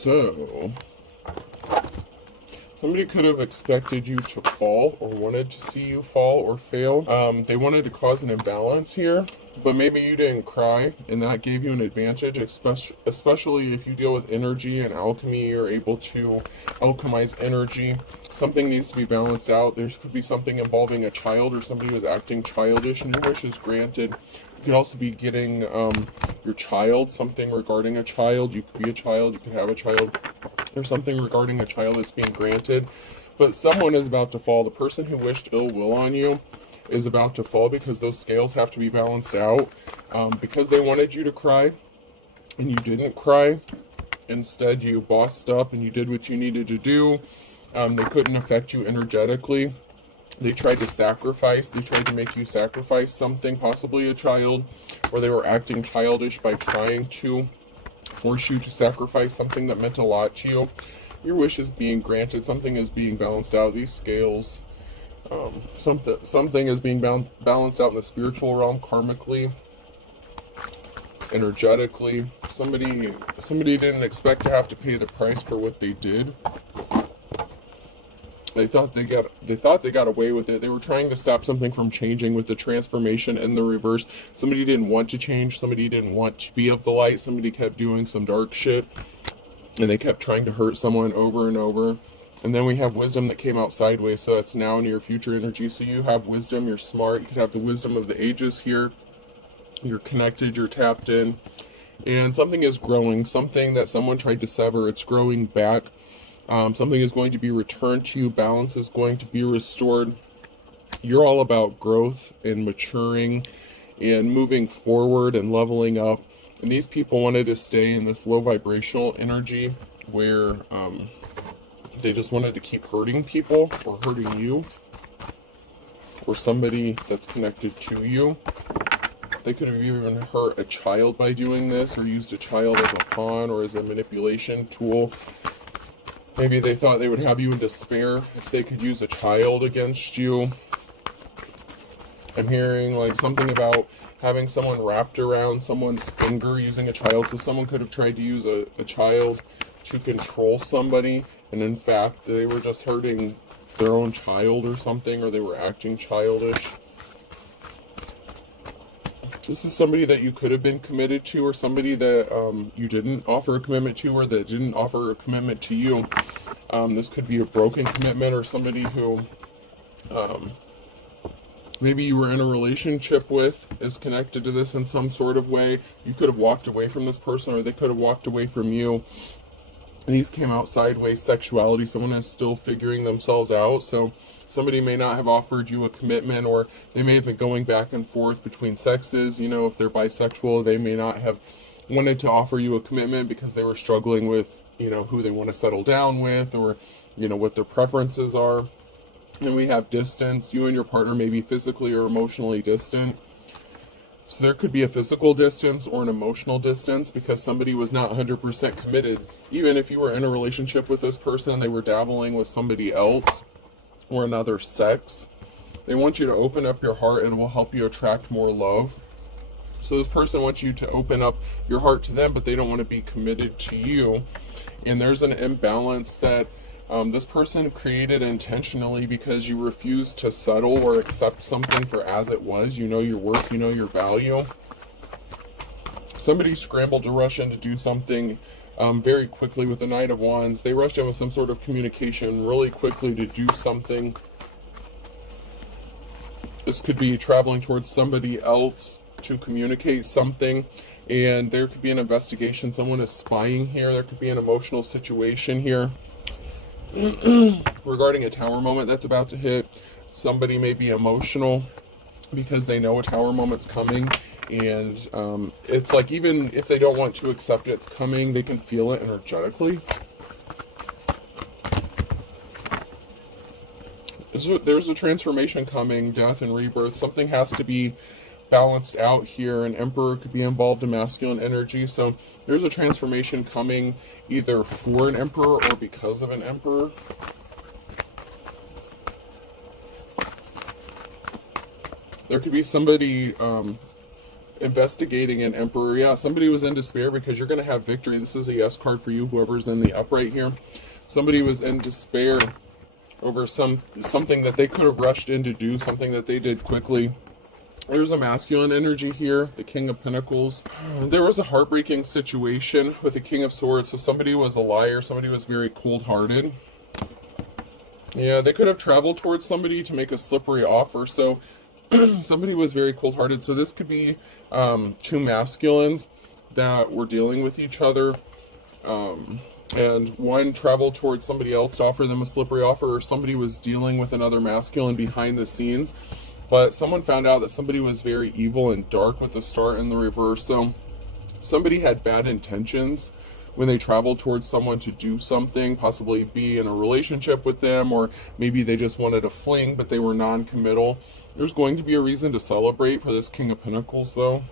So, somebody could have expected you to fall or wanted to see you fall or fail. They wanted to cause an imbalance here, but maybe you didn't cry, and that gave you an advantage, especially if you deal with energy and alchemy. You're able to alchemize energy. Something needs to be balanced out. There could be something involving a child or somebody who's acting childish, and your wish is granted. You could also be getting your child, something regarding a child. You could be a child, you could have a child. There's something regarding a child that's being granted, but someone is about to fall. The person who wished ill will on you is about to fall because those scales have to be balanced out. Because they wanted you to cry and you didn't cry. Instead, you bossed up and you did what you needed to do. They couldn't affect you energetically. They tried to sacrifice. They tried to make you sacrifice something, possibly a child, or they were acting childish by trying to force you to sacrifice something that meant a lot to you. Your wish is being granted. Something is being balanced out. These scales, something is being balanced out in the spiritual realm, karmically, energetically. Somebody didn't expect to have to pay the price for what they did. They thought they got away with it. They were trying to stop something from changing with the transformation and the reverse. Somebody didn't want to change. Somebody didn't want to be of the light. Somebody kept doing some dark shit, and they kept trying to hurt someone over and over. And then we have wisdom that came out sideways, so that's now near future energy. So you have wisdom, you're smart, you could have the wisdom of the ages here. You're connected, you're tapped in, and something is growing. Something that someone tried to sever, it's growing back. Something is going to be returned to you. Balance is going to be restored. You're all about growth and maturing and moving forward and leveling up. And these people wanted to stay in this low vibrational energy where they just wanted to keep hurting people or hurting you or somebody that's connected to you. They could have even hurt a child by doing this, or used a child as a pawn or as a manipulation tool. Maybe they thought they would have you in despair if they could use a child against you. I'm hearing like something about having someone wrapped around someone's finger using a child. So someone could have tried to use a child to control somebody, and in fact they were just hurting their own child or something, or they were acting childish. This is somebody that you could have been committed to, or somebody that you didn't offer a commitment to, or that didn't offer a commitment to you. This could be a broken commitment, or somebody who maybe you were in a relationship with is connected to this in some sort of way. You could have walked away from this person, or they could have walked away from you. These came out sideways. Sexuality, someone is still figuring themselves out. So somebody may not have offered you a commitment, or they may have been going back and forth between sexes. You know, if they're bisexual, they may not have wanted to offer you a commitment because they were struggling with, you know, who they want to settle down with, or, you know, what their preferences are. And we have distance. You and your partner may be physically or emotionally distant. So there could be a physical distance or an emotional distance because somebody was not 100% committed. Even if you were in a relationship with this person, they were dabbling with somebody else or another sex. They want you to open up your heart, and it will help you attract more love. So this person wants you to open up your heart to them, but they don't want to be committed to you. And there's an imbalance that this person created intentionally because you refused to settle or accept something for as it was. You know your worth, you know your value. Somebody scrambled to rush in to do something very quickly with the Knight of Wands. They rushed in with some sort of communication really quickly to do something. This could be traveling towards somebody else to communicate something, and there could be an investigation. Someone is spying here. There could be an emotional situation here. Regarding a tower moment that's about to hit, somebody may be emotional because they know a tower moment's coming, and it's like even if they don't want to accept it's coming, they can feel it energetically. There's a transformation coming, death and rebirth. Something has to be balanced out here. An emperor could be involved in masculine energy, so there's a transformation coming either for an emperor or because of an emperor. There could be somebody investigating an emperor. Yeah, somebody was in despair because you're going to have victory. This is a yes card for you, whoever's in the upright here. Somebody was in despair over something that they could have rushed in to do, something that they did quickly. There's a masculine energy here, the King of Pentacles. There was a heartbreaking situation with the King of Swords. So somebody was a liar, somebody was very cold-hearted. Yeah, they could have traveled towards somebody to make a slippery offer. So somebody was very cold-hearted. So this could be two masculines that were dealing with each other. And one traveled towards somebody else to offer them a slippery offer, or somebody was dealing with another masculine behind the scenes. But someone found out that somebody was very evil and dark with the star in the reverse. So somebody had bad intentions when they traveled towards someone to do something, possibly be in a relationship with them, or maybe they just wanted a fling, but they were non-committal. There's going to be a reason to celebrate for this King of Pentacles, though.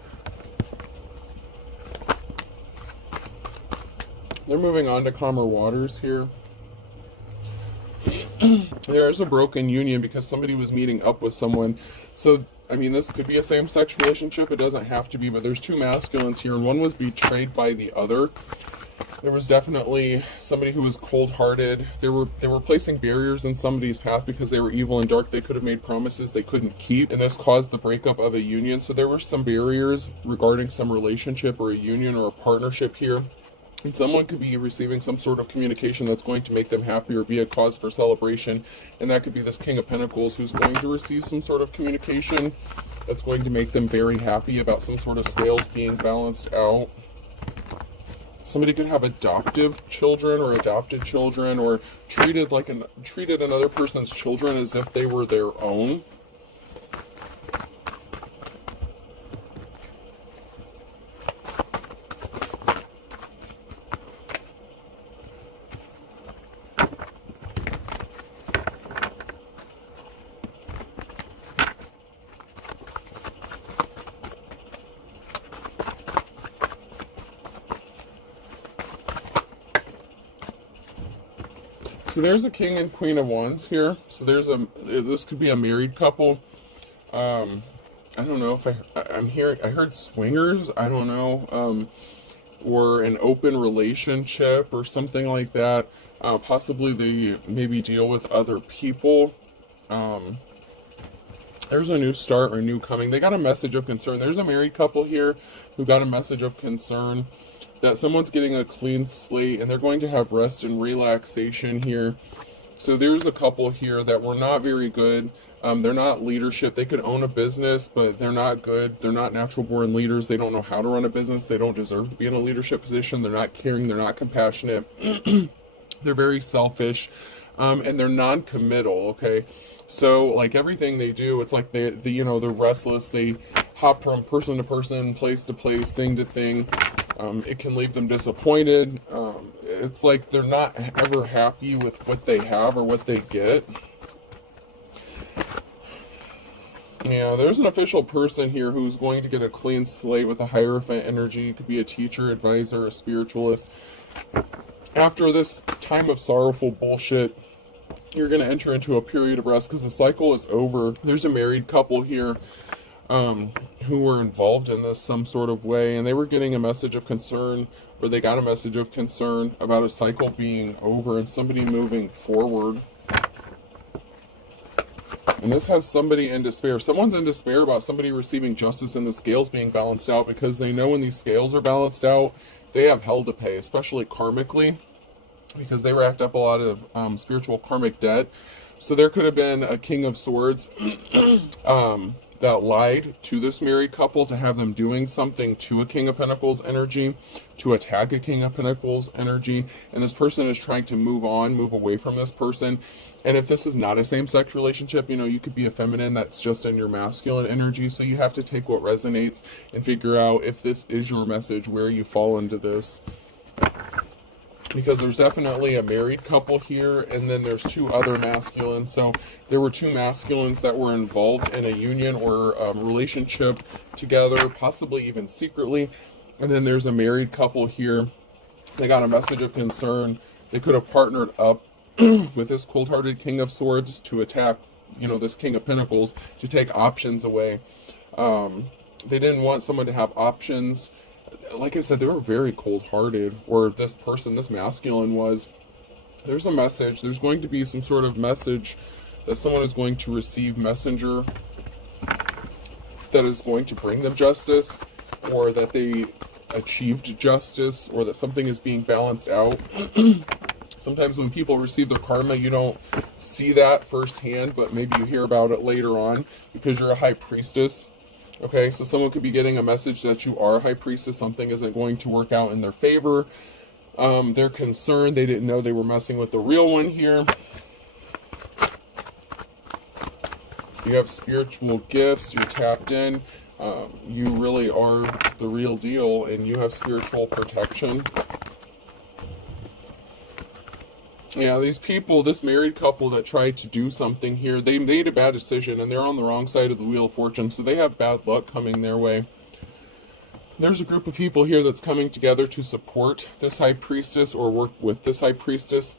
They're moving on to calmer waters here. There's a broken union because somebody was meeting up with someone. So, I mean, this could be a same-sex relationship. It doesn't have to be, but there's two masculines here, and one was betrayed by the other. There was definitely somebody who was cold-hearted. They were placing barriers in somebody's path because they were evil and dark. They could have made promises they couldn't keep, and this caused the breakup of a union. So there were some barriers regarding some relationship or a union or a partnership here. And someone could be receiving some sort of communication that's going to make them happy or be a cause for celebration. And that could be this King of Pentacles who's going to receive some sort of communication that's going to make them very happy about some sort of scales being balanced out. Somebody could have adoptive children or adopted children, or treated another person's children as if they were their own. So there's a King and Queen of Wands here. So this could be a married couple. I don't know if I heard swingers, I don't know, or an open relationship or something like that. Possibly they maybe deal with other people. There's a new start or new coming. They got a message of concern. There's a married couple here who got a message of concern that someone's getting a clean slate and they're going to have rest and relaxation here. So there's a couple here that were not very good. They're not leadership. They could own a business, but they're not good. They're not natural born leaders. They don't know how to run a business. They don't deserve to be in a leadership position. They're not caring. They're not compassionate. They're very selfish, and they're non-committal. Okay. So like everything they do, it's like they're restless. They hop from person to person, place to place, thing to thing. It can leave them disappointed. It's like they're not ever happy with what they have or what they get. Yeah, there's an official person here who's going to get a clean slate with a Hierophant energy. It could be a teacher, advisor, a spiritualist. After this time of sorrowful bullshit, you're going to enter into a period of rest because the cycle is over. There's a married couple here who were involved in this some sort of way, and they were getting a message of concern, or they got a message of concern about a cycle being over and somebody moving forward. And this has somebody in despair. Someone's in despair about somebody receiving justice and the scales being balanced out, because they know when these scales are balanced out, they have hell to pay, especially karmically, because they racked up a lot of spiritual karmic debt. So there could have been a King of Swords that lied to this married couple to have them doing something to a King of Pentacles energy, to attack a King of Pentacles energy, and this person is trying to move away from this person. And if this is not a same-sex relationship, you could be a feminine that's just in your masculine energy, so you have to take what resonates and figure out if this is your message, where you fall into this. Because there's definitely a married couple here, and then there's two other masculines. So there were two masculines that were involved in a union or a relationship together, possibly even secretly. And then there's a married couple here. They got a message of concern. They could have partnered up with this cold-hearted King of Swords to attack, this King of Pentacles, to take options away. They didn't want someone to have options. Like I said, they were very cold-hearted, or this person, this masculine was. There's a message. There's going to be some sort of message that someone is going to receive, messenger, that is going to bring them justice, or that they achieved justice, or that something is being balanced out. Sometimes when people receive their karma, you don't see that firsthand, but maybe you hear about it later on because you're a high priestess. Okay, so someone could be getting a message that you are a high priestess. Something isn't going to work out in their favor. They're concerned. They didn't know they were messing with the real one here. You have spiritual gifts. You're tapped in. You really are the real deal, and you have spiritual protection. Yeah, these people, this married couple that tried to do something here, they made a bad decision, and they're on the wrong side of the Wheel of Fortune, so they have bad luck coming their way. There's a group of people here that's coming together to support this high priestess or work with this high priestess.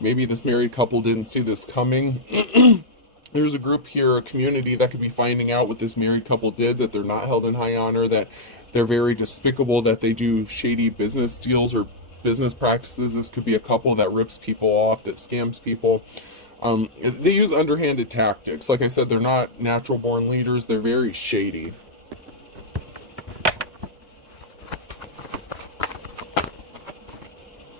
Maybe this married couple didn't see this coming. There's a group here, a community that could be finding out what this married couple did, that they're not held in high honor, that they're very despicable, that they do shady business deals or business practices. This could be a couple that rips people off, that scams people. They use underhanded tactics. Like I said, they're not natural born leaders. They're very shady.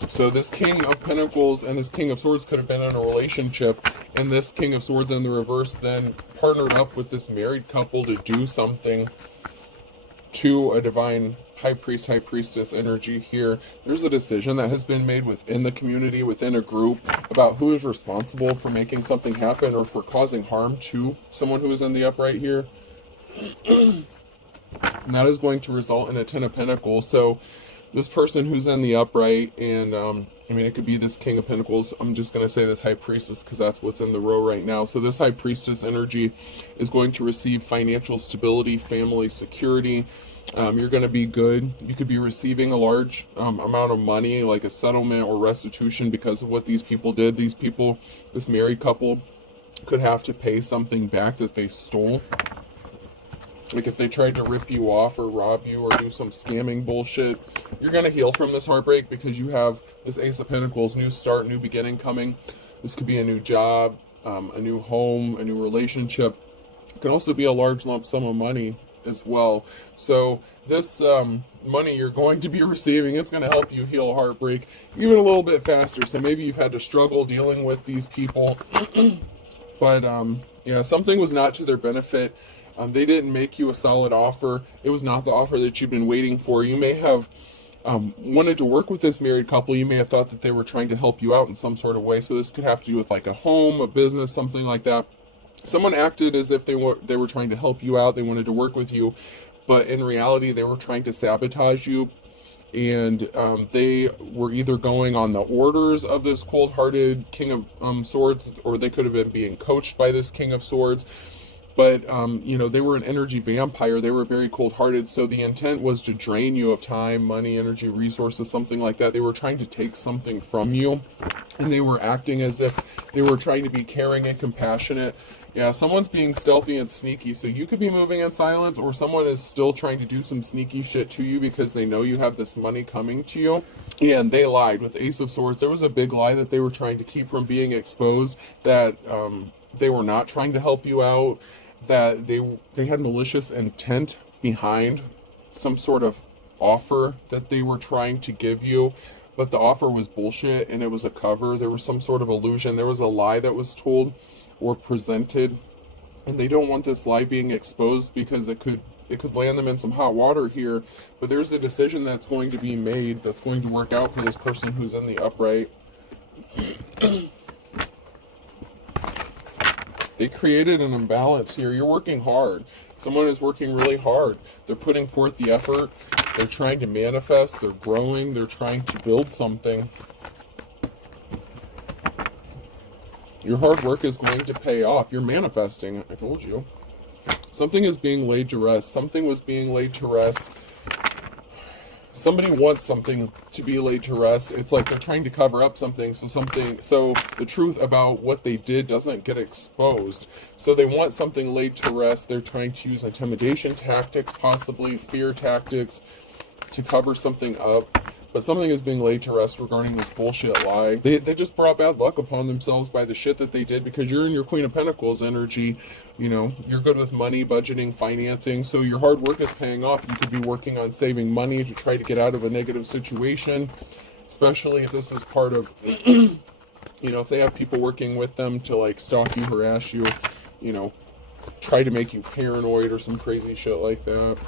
So this King of Pentacles and this King of Swords could have been in a relationship, and this King of Swords in the reverse then partnered up with this married couple to do something to a divine high priest, high priestess energy here. There's a decision that has been made within the community, within a group, about who is responsible for making something happen or for causing harm to someone who is in the upright here. And that is going to result in a Ten of Pentacles. So this person who's in the upright, and I mean, it could be this King of Pentacles. I'm just going to say this high priestess because that's what's in the row right now. So this high priestess energy is going to receive financial stability, family security. You're going to be good. You could be receiving a large amount of money, like a settlement or restitution, because of what these people did. These people, this married couple, could have to pay something back that they stole. Like if they tried to rip you off or rob you or do some scamming bullshit, you're going to heal from this heartbreak because you have this Ace of Pentacles, new start, new beginning coming. This could be a new job, a new home, a new relationship. It can also be a large lump sum of money as well. So this money you're going to be receiving, it's going to help you heal heartbreak even a little bit faster. So maybe you've had to struggle dealing with these people. But yeah, something was not to their benefit. They didn't make you a solid offer. It was not the offer that you've been waiting for. You may have wanted to work with this married couple. You may have thought that they were trying to help you out in some sort of way. So this could have to do with like a home, a business, something like that. Someone acted as if they were trying to help you out. They wanted to work with you, but in reality, they were trying to sabotage you. And they were either going on the orders of this cold-hearted King of Swords, or they could have been being coached by this King of Swords. But, you know, they were an energy vampire. They were very cold-hearted. So the intent was to drain you of time, money, energy, resources, something like that. They were trying to take something from you. And they were acting as if they were trying to be caring and compassionate. Yeah, someone's being stealthy and sneaky. So you could be moving in silence, or someone is still trying to do some sneaky shit to you because they know you have this money coming to you. And they lied with the Ace of Swords. There was a big lie that they were trying to keep from being exposed, that they were not trying to help you out, that they had malicious intent behind some sort of offer that they were trying to give you, but the offer was bullshit and it was a cover. There was some sort of illusion. There was a lie that was told or presented, and they don't want this lie being exposed because it could land them in some hot water here. But there's a decision that's going to be made that's going to work out for this person who's in the upright. They created an imbalance here. You're working hard. Someone is working really hard. They're putting forth the effort. They're trying to manifest. They're growing. They're trying to build something. Your hard work is going to pay off. You're manifesting. I told you. Something is being laid to rest. Something was being laid to rest. somebody wants something to be laid to rest. It's like they're trying to cover up something, so the truth about what they did doesn't get exposed. So they want something laid to rest. They're trying to use intimidation tactics, possibly fear tactics, to cover something up. But something is being laid to rest regarding this bullshit lie. They just brought bad luck upon themselves by the shit that they did, because you're in your Queen of Pentacles energy. You know, you're good with money, budgeting, financing, so your hard work is paying off. You could be working on saving money to try to get out of a negative situation, especially if this is part of, you know, if they have people working with them to like stalk you, harass you, you know, try to make you paranoid or some crazy shit like that.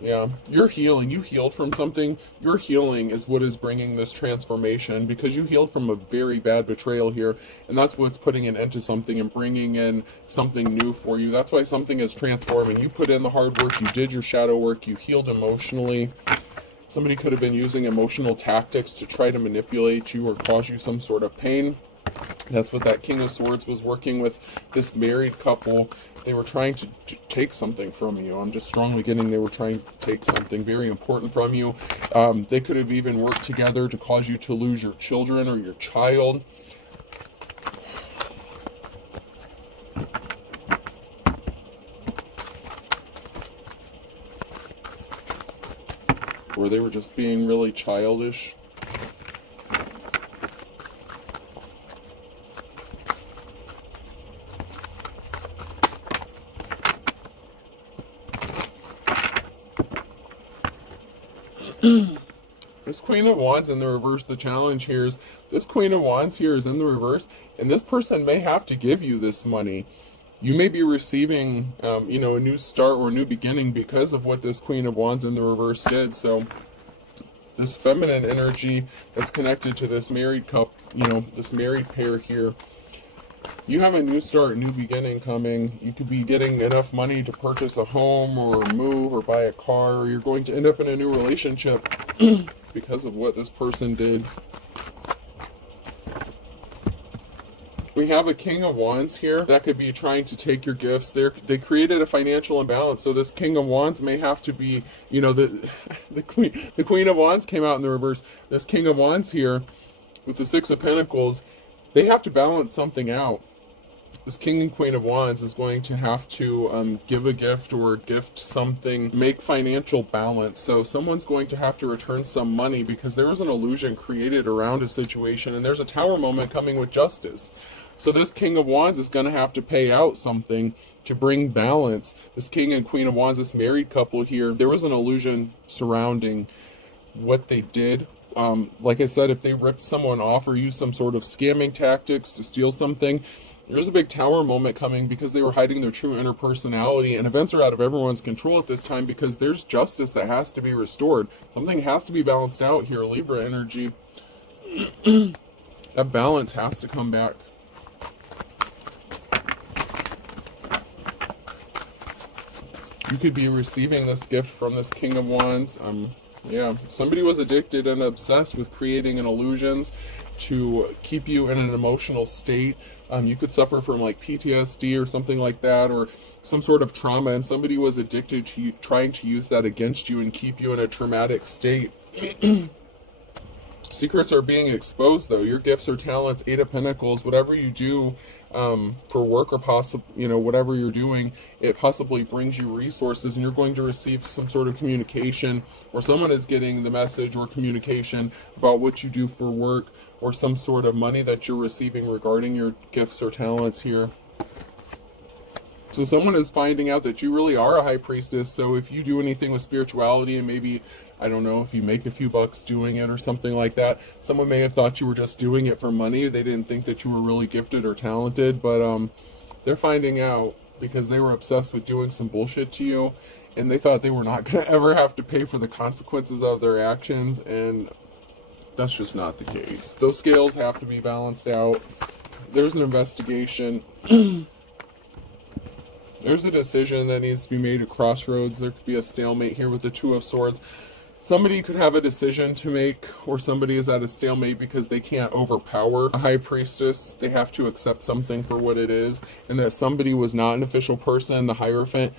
Yeah, you're healing. You healed from something. Your healing is what is bringing this transformation, because you healed from a very bad betrayal here, and that's what's putting an end to something and bringing in something new for you. That's why something is transforming. You put in the hard work, you did your shadow work, you healed emotionally. Somebody could have been using emotional tactics to try to manipulate you or cause you some sort of pain. That's what that King of Swords was working with this married couple. They were trying to take something from you. I'm just strongly getting they were trying to take something very important from you. They could have even worked together to cause you to lose your children or your child. Or they were just being really childish. This Queen of Wands in the reverse, the challenge here is this Queen of Wands here is in the reverse, and this person may have to give you this money. You may be receiving, you know, a new start or a new beginning because of what this Queen of Wands in the reverse did. So this feminine energy that's connected to this married couple, you know, this married pair here, you have a new start, new beginning coming. You could be getting enough money to purchase a home or move or buy a car, or you're going to end up in a new relationship because of what this person did. We have a King of Wands here that could be trying to take your gifts. They created a financial imbalance, so this King of Wands may have to be, you know, the Queen of Wands came out in the reverse. This King of Wands here with the Six of Pentacles, they have to balance something out. This King and Queen of Wands is going to have to give a gift or gift something, make financial balance. So someone's going to have to return some money because there was an illusion created around a situation, and there's a Tower moment coming with justice. So this King of Wands is going to have to pay out something to bring balance. This King and Queen of Wands, this married couple here, there was an illusion surrounding what they did. Like I said, if they ripped someone off or used some sort of scamming tactics to steal something, there's a big Tower moment coming because they were hiding their true inner personality, and events are out of everyone's control at this time because there's justice that has to be restored. Something has to be balanced out here, Libra energy. That balance has to come back. You could be receiving this gift from this King of Wands. Yeah, somebody was addicted and obsessed with creating an illusions to keep you in an emotional state. You could suffer from like PTSD or something like that, or some sort of trauma, and somebody was addicted to trying to use that against you and keep you in a traumatic state. Secrets are being exposed though. Your gifts or talents, Eight of Pentacles, whatever you do for work or possible, you know, whatever you're doing, it possibly brings you resources, and you're going to receive some sort of communication, or someone is getting the message or communication about what you do for work, or some sort of money that you're receiving regarding your gifts or talents here. So someone is finding out that you really are a high priestess. So if you do anything with spirituality, and maybe, I don't know, if you make a few bucks doing it or something like that, someone may have thought you were just doing it for money. They didn't think that you were really gifted or talented, but they're finding out because they were obsessed with doing some bullshit to you, and they thought they were not going to ever have to pay for the consequences of their actions, and that's just not the case. Those scales have to be balanced out. There's an investigation. There's a decision that needs to be made at crossroads. There could be a stalemate here with the Two of Swords. Somebody could have a decision to make, or somebody is at a stalemate because they can't overpower a high priestess. They have to accept something for what it is, and that somebody was not an official person, the Hierophant.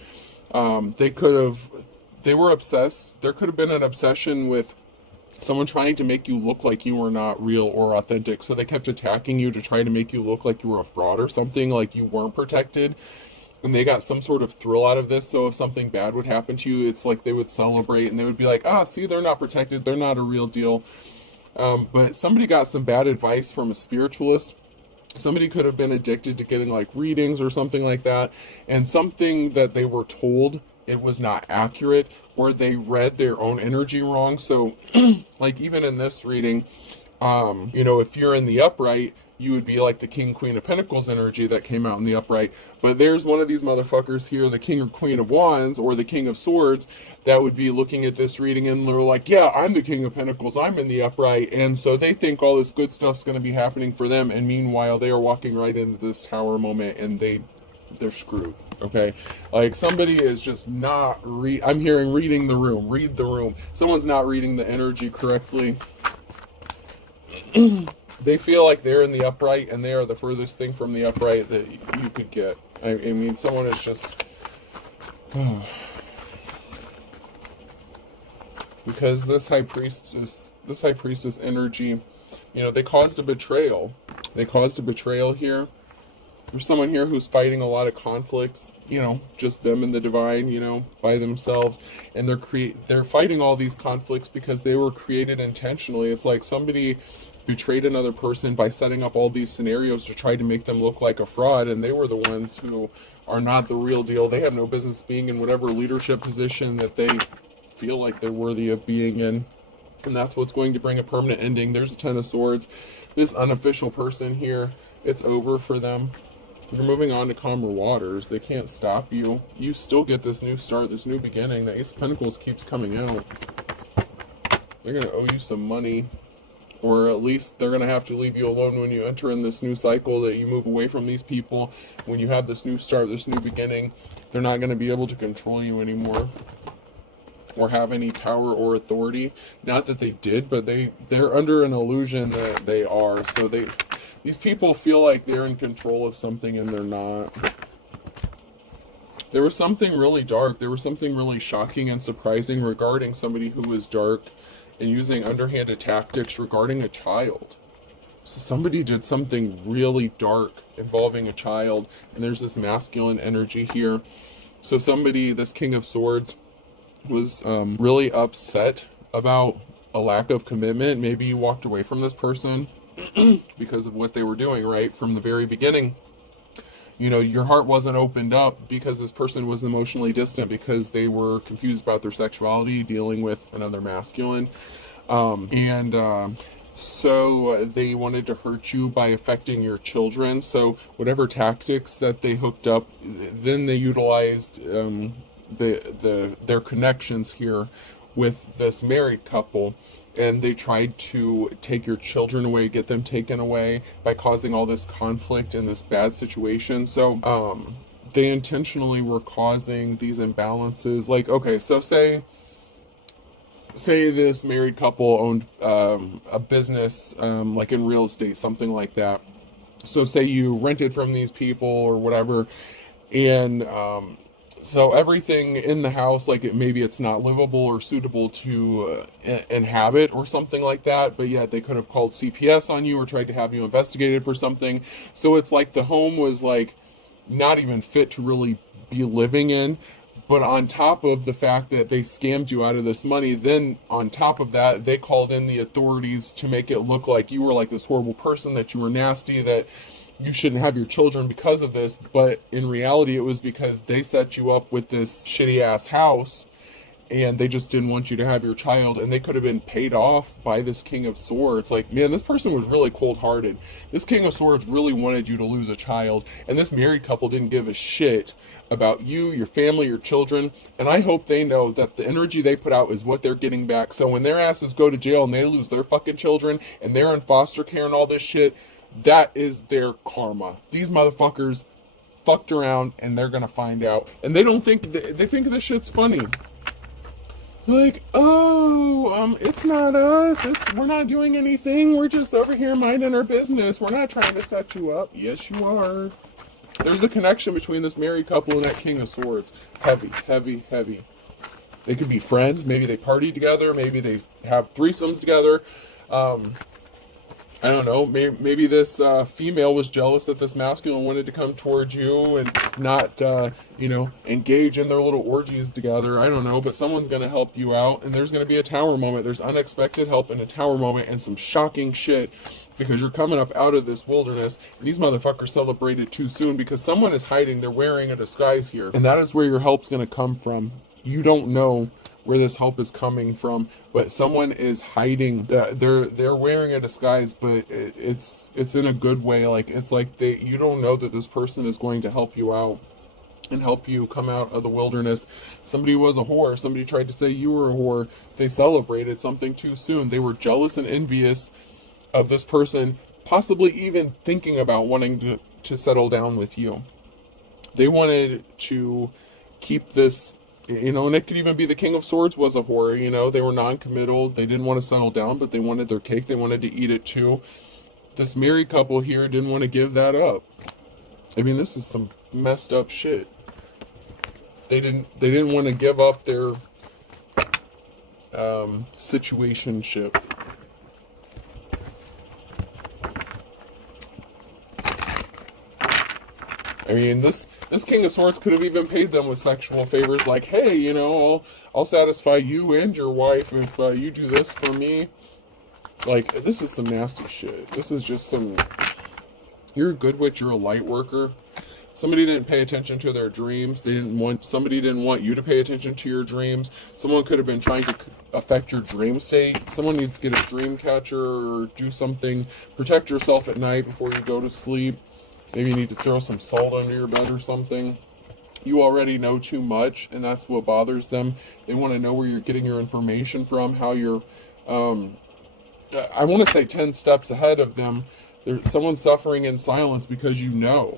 They were obsessed. There could have been an obsession with someone trying to make you look like you were not real or authentic. So they kept attacking you to try to make you look like you were a fraud or something, like you weren't protected. And they got some sort of thrill out of this. So if something bad would happen to you, it's like they would celebrate and they would be like, ah, see, they're not protected. They're not a real deal. But somebody got some bad advice from a spiritualist. Somebody could have been addicted to getting like readings or something like that. And something that they were told, it was not accurate, or they read their own energy wrong. So like even in this reading, if you're in the upright, you would be like the King, Queen of Pentacles energy that came out in the upright. But there's one of these motherfuckers here, the King or Queen of Wands, or the King of Swords, that would be looking at this reading and they're like, yeah, I'm the King of Pentacles, I'm in the upright. And so they think all this good stuff's going to be happening for them. And meanwhile, they are walking right into this tower moment and they're screwed. Okay, like somebody is just not I'm hearing reading the room, read the room. Someone's not reading the energy correctly. They feel like they're in the upright and they are the furthest thing from the upright that you could get. I mean, someone is just because this high priestess energy, they caused a betrayal. They caused a betrayal here. There's someone here who's fighting a lot of conflicts, just them and the divine, by themselves. And they're fighting all these conflicts because they were created intentionally. It's like somebody betrayed another person by setting up all these scenarios to try to make them look like a fraud, and they were the ones who are not the real deal. They have no business being in whatever leadership position that they feel like they're worthy of being in. And that's what's going to bring a permanent ending. There's a Ten of Swords. This unofficial person here, it's over for them. You're moving on to calmer waters. They can't stop you. You still get this new start, this new beginning. The Ace of Pentacles keeps coming out. They're going to owe you some money. Or at least they're going to have to leave you alone when you enter in this new cycle, that you move away from these people. When you have this new start, this new beginning, they're not going to be able to control you anymore. Or have any power or authority. Not that they did, but they're under an illusion that they are. So these people feel like they're in control of something and they're not. There was something really dark. There was something really shocking and surprising regarding somebody who was dark and using underhanded tactics regarding a child. So somebody did something really dark involving a child, and there's this masculine energy here. So somebody, this King of Swords, was really upset about a lack of commitment. Maybe you walked away from this person because of what they were doing, right? From the very beginning. Your heart wasn't opened up because this person was emotionally distant, because they were confused about their sexuality, dealing with another masculine. So they wanted to hurt you by affecting your children. So whatever tactics that they hooked up, then they utilized their connections here with this married couple. And they tried to take your children away, get them taken away by causing all this conflict and this bad situation. So they intentionally were causing these imbalances. Like, okay, so say this married couple owned a business, like in real estate, something like that. So say you rented from these people or whatever, and so everything in the house, like maybe it's not livable or suitable to inhabit or something like that, but yet they could have called CPS on you or tried to have you investigated for something. So it's like the home was like not even fit to really be living in. But on top of the fact that they scammed you out of this money, then on top of that, they called in the authorities to make it look like you were like this horrible person, that you were nasty, that you shouldn't have your children because of this. But in reality, it was because they set you up with this shitty ass house and they just didn't want you to have your child. And they could have been paid off by this King of Swords. Like, man, this person was really cold-hearted. This King of Swords really wanted you to lose a child. And this married couple didn't give a shit about you, your family, your children. And I hope they know that the energy they put out is what they're getting back. So when their asses go to jail and they lose their fucking children and they're in foster care and all this shit, that is their karma. These motherfuckers fucked around and they're gonna find out. And they don't think, they think this shit's funny. Like, oh, it's not us. We're not doing anything. We're just over here minding our business. We're not trying to set you up. Yes, you are. There's a connection between this married couple and that King of Swords. Heavy, heavy, heavy. They could be friends. Maybe they party together. Maybe they have threesomes together. I don't know. Maybe this female was jealous that this masculine wanted to come towards you and not, engage in their little orgies together. I don't know. But someone's going to help you out. And there's going to be a tower moment. There's unexpected help in a tower moment and some shocking shit. Because you're coming up out of this wilderness. And these motherfuckers celebrated too soon because someone is hiding. They're wearing a disguise here. And that is where your help's going to come from. You don't know where this help is coming from, but someone is hiding. They're wearing a disguise, but it's in a good way. Like, it's like you don't know that this person is going to help you out and help you come out of the wilderness. Somebody was a whore. Somebody tried to say you were a whore. They celebrated something too soon. They were jealous and envious of this person, possibly even thinking about wanting to settle down with you. They wanted to keep this. And it could even be the King of Swords was a whore, they were non-committal, they didn't want to settle down, but they wanted their cake, they wanted to eat it too. This married couple here didn't want to give that up. I mean, this is some messed up shit. They didn't want to give up their situationship. I mean, this King of Swords could have even paid them with sexual favors, like, hey, I'll satisfy you and your wife if you do this for me. Like, this is some nasty shit. This is just some. You're a good witch. You're a light worker. Somebody didn't pay attention to their dreams. Somebody didn't want you to pay attention to your dreams. Someone could have been trying to affect your dream state. Someone needs to get a dream catcher or do something. Protect yourself at night before you go to sleep. Maybe you need to throw some salt under your bed or something. You already know too much, and that's what bothers them. They want to know where you're getting your information from, how you're, I want to say 10 steps ahead of them. There's someone suffering in silence because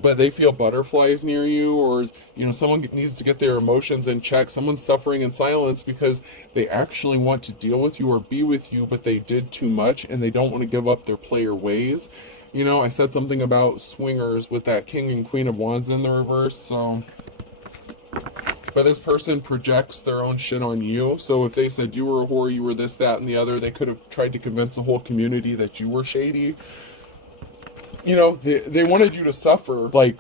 but they feel butterflies near you, or, someone needs to get their emotions in check. Someone's suffering in silence because they actually want to deal with you or be with you, but they did too much, and they don't want to give up their player ways. I said something about swingers with that King and Queen of Wands in the reverse, so. But this person projects their own shit on you. So if they said you were a whore, you were this, that, and the other, they could have tried to convince the whole community that you were shady. They wanted you to suffer, like,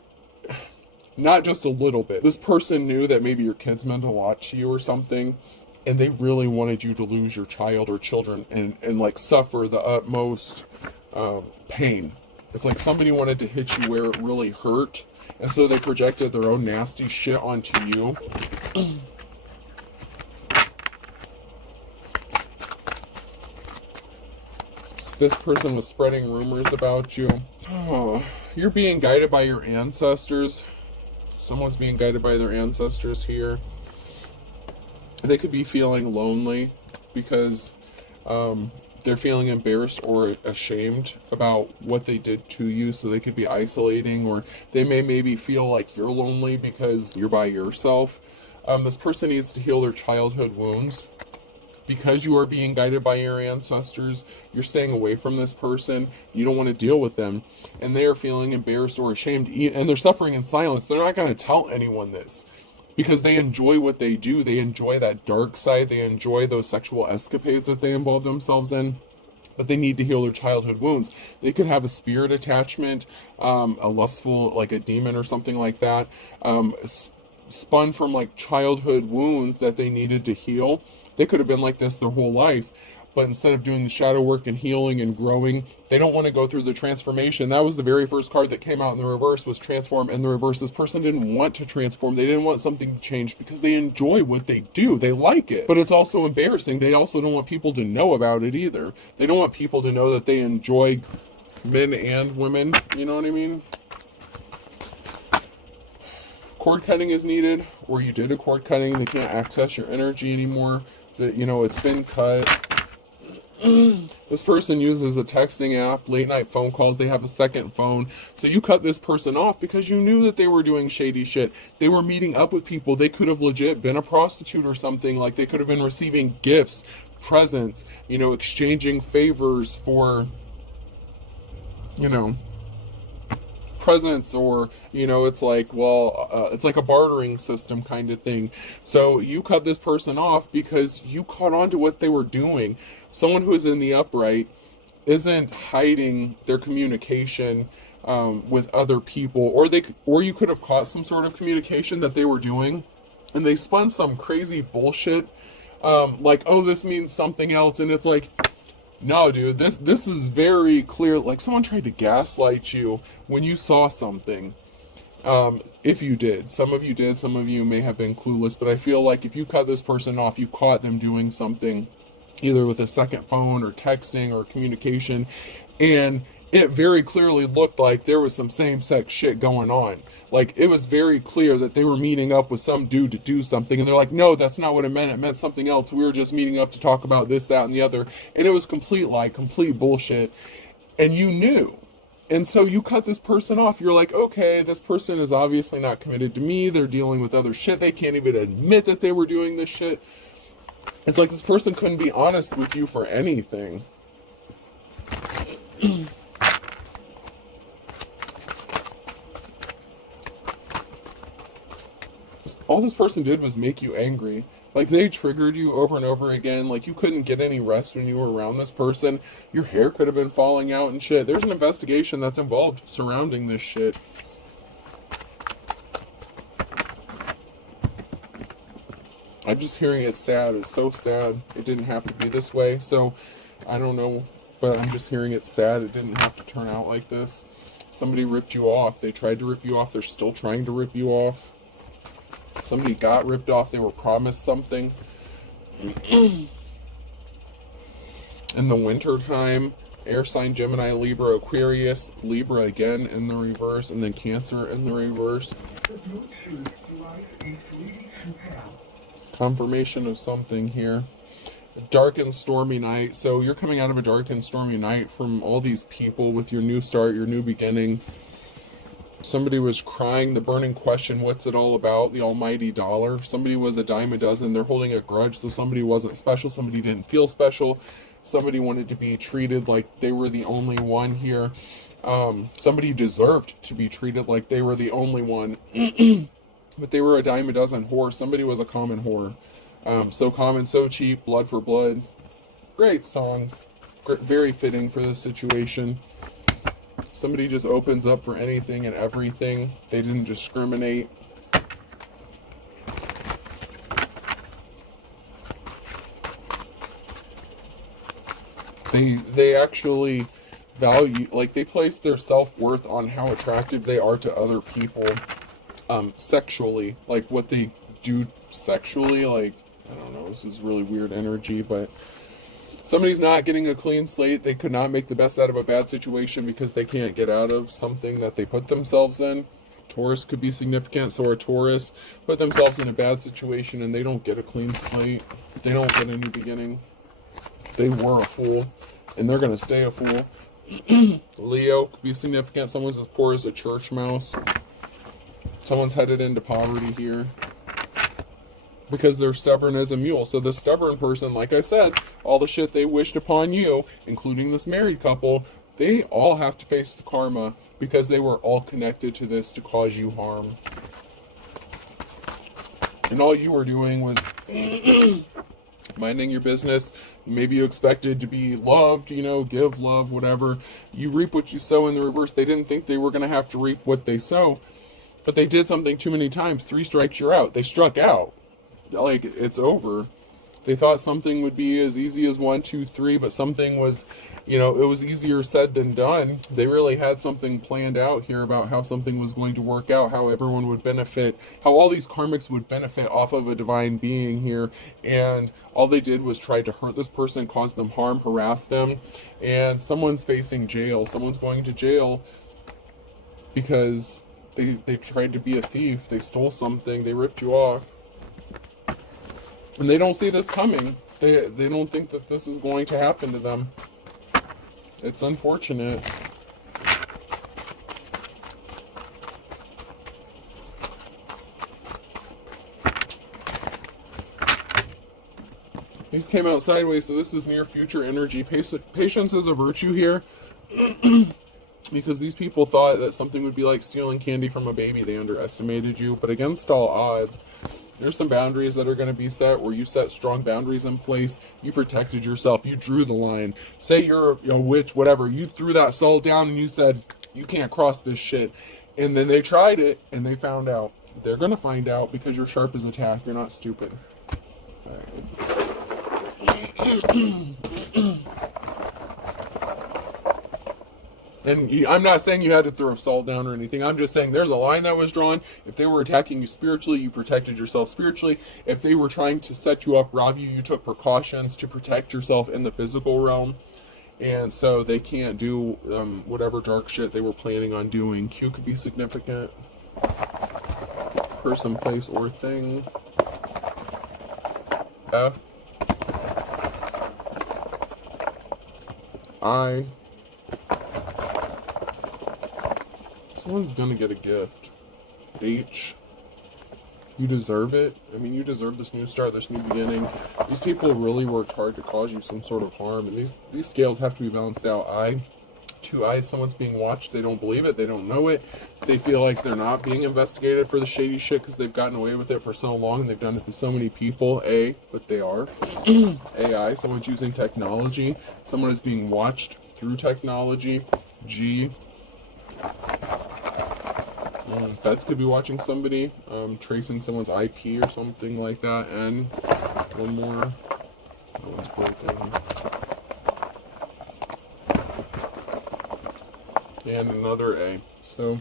not just a little bit. This person knew that maybe your kids meant a lot to you or something, and they really wanted you to lose your child or children and like, suffer the utmost pain. It's like somebody wanted to hit you where it really hurt, and so they projected their own nasty shit onto you. So this person was spreading rumors about you. Oh, you're being guided by your ancestors. Someone's being guided by their ancestors here. They could be feeling lonely because they're feeling embarrassed or ashamed about what they did to you, so they could be isolating, or they may maybe feel like you're lonely because you're by yourself. This person needs to heal their childhood wounds. Because you are being guided by your ancestors, you're staying away from this person. You don't want to deal with them, and they are feeling embarrassed or ashamed, and they're suffering in silence. They're not going to tell anyone this, because they enjoy what they do. They enjoy that dark side. They enjoy those sexual escapades that they involve themselves in. But they need to heal their childhood wounds. They could have a spirit attachment, a lustful, like a demon or something like that, spun from like childhood wounds that they needed to heal. They could have been like this their whole life, but instead of doing the shadow work and healing and growing, they don't want to go through the transformation. That was the very first card that came out in the reverse, was transform. In the reverse, this person didn't want to transform. They didn't want something to change because they enjoy what they do. They like it, but it's also embarrassing. They also don't want people to know about it either. They don't want people to know that they enjoy men and women. You know what I mean? Cord cutting is needed, or you did a cord cutting. They can't access your energy anymore. It's been cut. This person uses a texting app, late night phone calls, they have a second phone. So you cut this person off because you knew that they were doing shady shit. They were meeting up with people. They could have legit been a prostitute or something. Like, they could have been receiving gifts, presents, you know, exchanging favors for, you know, presents, or, you know, it's like, well, it's like a bartering system kind of thing. So you cut this person off because you caught on to what they were doing. Someone who is in the upright isn't hiding their communication with other people, or you could have caught some sort of communication that they were doing, and they spun some crazy bullshit, like, oh, this means something else, and it's like, no, dude, this is very clear. Like, someone tried to gaslight you when you saw something. If you did. Some of you did, some of you may have been clueless, but I feel like if you cut this person off, you caught them doing something, either with a second phone or texting or communication, and it very clearly looked like there was some same-sex shit going on. Like, it was very clear that they were meeting up with some dude to do something, and they're like, no, that's not what it meant. It meant something else. We were just meeting up to talk about this, that, and the other. And it was complete lie, complete bullshit. And you knew. And so you cut this person off. You're like, okay, this person is obviously not committed to me. They're dealing with other shit. They can't even admit that they were doing this shit. It's like this person couldn't be honest with you for anything. All this person did was make you angry. Like, they triggered you over and over again. Like, you couldn't get any rest when you were around this person. Your hair could have been falling out and shit. There's an investigation that's involved surrounding this shit. I'm just hearing it's sad. It's so sad. It didn't have to be this way. So, I don't know, but I'm just hearing it's sad. It didn't have to turn out like this. Somebody ripped you off. They tried to rip you off. They're still trying to rip you off. Somebody got ripped off. They were promised something. In the winter time, air sign Gemini, Libra, Aquarius, Libra again in the reverse, and then Cancer in the reverse. Confirmation of something here. Dark and stormy night. So you're coming out of a dark and stormy night from all these people with your new start, your new beginning. Somebody was crying, the burning question, what's it all about? The almighty dollar. Somebody was a dime a dozen. They're holding a grudge, so somebody wasn't special. Somebody didn't feel special. Somebody wanted to be treated like they were the only one here. Somebody deserved to be treated like they were the only one. But they were a dime a dozen whore. Somebody was a common whore. So common, so cheap, blood for blood. Great song. Very fitting for this situation. Somebody just opens up for anything and everything. They didn't discriminate. They actually value, like, they place their self-worth on how attractive they are to other people, sexually, like what they do sexually. Like, I don't know, this is really weird energy, but somebody's not getting a clean slate. They could not make the best out of a bad situation because they can't get out of something that they put themselves in. Taurus could be significant. So a Taurus put themselves in a bad situation and they don't get a clean slate. They don't get a new beginning. They were a fool and they're going to stay a fool. Leo could be significant. Someone's as poor as a church mouse. Someone's headed into poverty here because they're stubborn as a mule. So the stubborn person, like I said, all the shit they wished upon you, including this married couple, they all have to face the karma because they were all connected to this to cause you harm. And all you were doing was minding your business. Maybe you expected to be loved, you know, give love, whatever. You reap what you sow in the reverse. They didn't think they were going to have to reap what they sow, but they did something too many times. 3 strikes, you're out. They struck out. Like, it's over. They thought something would be as easy as 1, 2, 3, but something was, you know, it was easier said than done. They really had something planned out here about how something was going to work out, how everyone would benefit, how all these karmics would benefit off of a divine being here. And all they did was try to hurt this person, cause them harm, harass them. And someone's facing jail. Someone's going to jail because they tried to be a thief. They stole something. They ripped you off. And they don't see this coming. They don't think that this is going to happen to them. It's unfortunate. These came out sideways, so this is near future energy. Patience is a virtue here. Because these people thought that something would be like stealing candy from a baby. They underestimated you. But against all odds, there's some boundaries that are going to be set where you set strong boundaries in place. You protected yourself. You drew the line. Say you're a witch, whatever. You threw that salt down and you said, you can't cross this shit. And then they tried it and they found out. They're going to find out because you're sharp as a tack. You're not stupid. All right. And I'm not saying you had to throw salt down or anything. I'm just saying there's a line that was drawn. If they were attacking you spiritually, you protected yourself spiritually. If they were trying to set you up, rob you, you took precautions to protect yourself in the physical realm. And so they can't do whatever dark shit they were planning on doing. Q could be significant. Person, place, or thing. F. I. Someone's gonna get a gift. H. You deserve it. I mean, you deserve this new start, this new beginning. These people really worked hard to cause you some sort of harm, and these scales have to be balanced out. I. Two eyes, someone's being watched. They don't believe it. They don't know it. They feel like they're not being investigated for the shady shit because they've gotten away with it for so long and they've done it to so many people. A, but they are. AI, someone's using technology. Someone is being watched through technology. G. Feds could be watching somebody, tracing someone's IP or something like that. And one more. That one's broken. And another A. So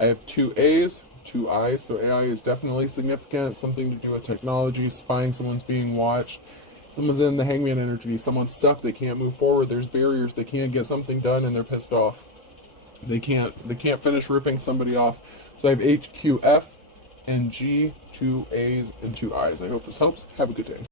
I have two A's, two I's. So AI is definitely significant. Something to do with technology, spying, someone's being watched. Someone's in the hangman energy. Someone's stuck. They can't move forward. There's barriers. They can't get something done and they're pissed off. They can't finish ripping somebody off. So I have H, Q, F, and G, two A's and two I's. I hope this helps. Have a good day.